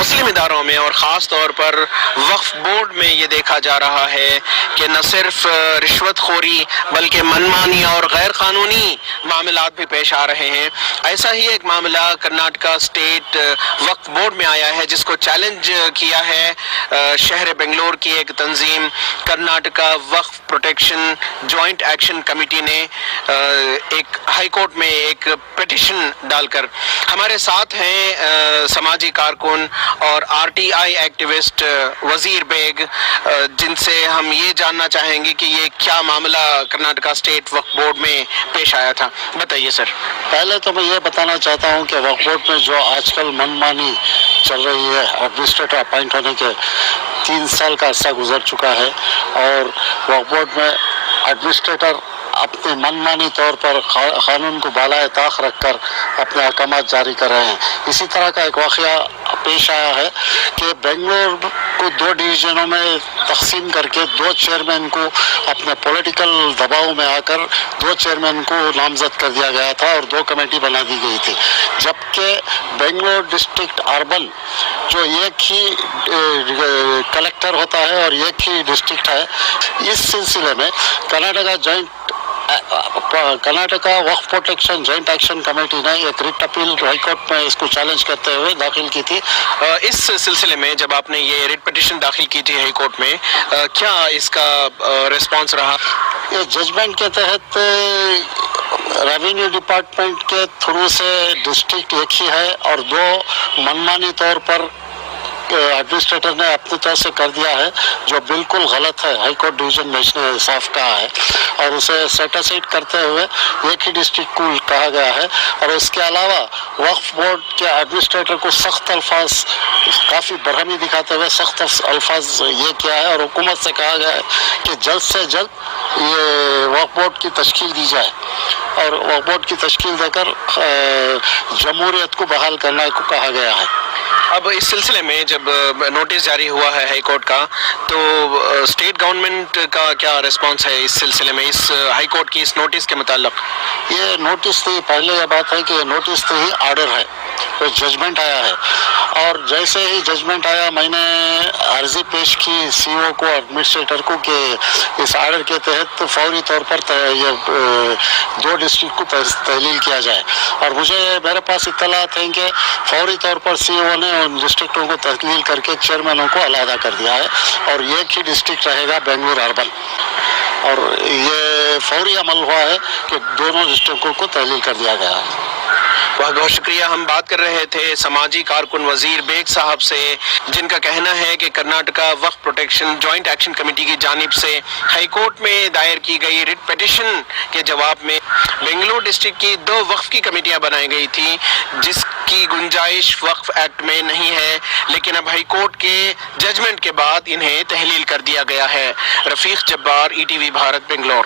مسلم اداروں میں اور خاص طور پر وقف بورڈ میں یہ دیکھا جا رہا ہے کہ نہ صرف رشوت خوری بلکہ منمانی اور غیر قانونی معاملات بھی پیش آ رہے ہیں۔ ایسا ہی ایک معاملہ کرناٹکا اسٹیٹ وقف بورڈ میں آیا ہے، جس کو چیلنج کیا ہے شہر بنگلور کی ایک تنظیم کرناٹکا وقف پروٹیکشن جوائنٹ ایکشن کمیٹی نے ایک ہائی کورٹ میں ایک پٹیشن ڈال کر۔ ہمارے ساتھ ہیں سماجی کارکن اور آر ٹی آئی ایکٹیوسٹ وزیر بیگ، جن سے ہم یہ جاننا چاہیں گے کہ یہ کیا معاملہ کرناٹکا اسٹیٹ وقف بورڈ میں پیش آیا تھا۔ بتائیے سر۔ پہلے تو میں یہ بتانا چاہتا ہوں کہ وقف بورڈ میں جو آج کل منمانی چل رہی ہے، ایڈمنسٹریٹر اپائنٹ ہونے کے 3 سال کا عرصہ گزر چکا ہے، اور وقف بورڈ میں ایڈمنسٹریٹر اپنے منمانی طور پر قانون کو بالائے طاق رکھ کر اپنے احکامات جاری کر رہے ہیں۔ اسی طرح کا ایک واقعہ پیش آیا ہے کہ بنگلور کو 2 ڈویژنوں میں تقسیم کر کے 2 چیئرمین کو اپنے پولیٹیکل دباؤ میں آ کر 2 چیئرمین کو نامزد کر دیا گیا تھا اور 2 کمیٹی بنا دی گئی تھی، جبکہ بنگلور ڈسٹرکٹ اربن جو ایک ہی کلیکٹر ہوتا ہے اور ایک ہی ڈسٹرکٹ ہے، اس سلسلے میں کرناٹکا وقف پروٹیکشن جوائنٹ ایکشن کمیٹی نے ایک ریٹ اپیل ہائی کورٹ میں اس کو چیلنج کرتے ہوئے داخل کی تھی۔ اس سلسلے میں جب آپ نے یہ ریٹ پٹیشن داخل کی تھی ہائی کورٹ میں، کیا اس کا ریسپانس رہا؟ یہ ججمنٹ کے تحت ریونیو ڈپارٹمنٹ کے تھرو سے ڈسٹرکٹ ایک ہی ہے اور 2 منمانی طور پر ایڈمنسٹریٹر نے اپنی طرف سے کر دیا ہے، جو بالکل غلط ہے۔ ہائی کورٹ ڈویژن بیچ نے صاف کہا ہے اور اسے سیٹ اسائڈ کرتے ہوئے ایک ہی ڈسٹرکٹ کو کہا گیا ہے، اور اس کے علاوہ وقف بورڈ کے ایڈمنسٹریٹر کو سخت الفاظ، کافی برہمی دکھاتے ہوئے سخت الفاظ یہ کیا ہے، اور حکومت سے کہا گیا ہے کہ جلد سے جلد یہ وقف بورڈ کی تشکیل دی جائے، اور وقف بورڈ کی تشکیل دے کر جمہوریت کو بحال کرنے کو کہا گیا ہے۔ اب اس سلسلے میں جب نوٹس جاری ہوا ہے ہائی کورٹ کا، تو اسٹیٹ گورنمنٹ کا کیا ریسپانس ہے اس سلسلے میں، اس ہائی کورٹ کی اس نوٹس کے متعلق؟ یہ نوٹس تھی، پہلے یہ بات ہے کہ یہ نوٹس تھی، آرڈر ہے، ججمنٹ آیا ہے، اور جیسے ہی ججمنٹ آیا میں نے عرضی پیش کی سی او کو، ایڈمنسٹریٹر کو، کہ اس آرڈر کے تحت فوری طور پر یہ 2 ڈسٹرکٹ کو تحلیل کیا جائے، اور میرے پاس اطلاعات ہیں کہ فوری طور پر سی او نے ان ڈسٹرکٹوں کو تحلیل کر کے چیئرمینوں کو علیحدہ کر دیا ہے، اور ایک ہی ڈسٹرکٹ رہے گا بنگلور اربن، اور یہ فوری عمل ہوا ہے کہ دونوں ڈسٹرکٹوں کو تحلیل کر دیا گیا ہے۔ بہت بہت شکریہ۔ ہم بات کر رہے تھے سماجی کارکن وزیر بیگ صاحب سے، جن کا کہنا ہے کہ کرناٹکا وقف پروٹیکشن جوائنٹ ایکشن کمیٹی کی جانب سے ہائی کورٹ میں دائر کی گئی ریٹ پٹیشن کے جواب میں بنگلور ڈسٹرکٹ کی 2 وقف کی کمیٹیاں بنائی گئی تھی، جس کی گنجائش وقف ایکٹ میں نہیں ہے، لیکن اب ہائی کورٹ کے ججمنٹ کے بعد انہیں تحلیل کر دیا گیا ہے۔ رفیق جبار، ETV بھارت، بنگلور۔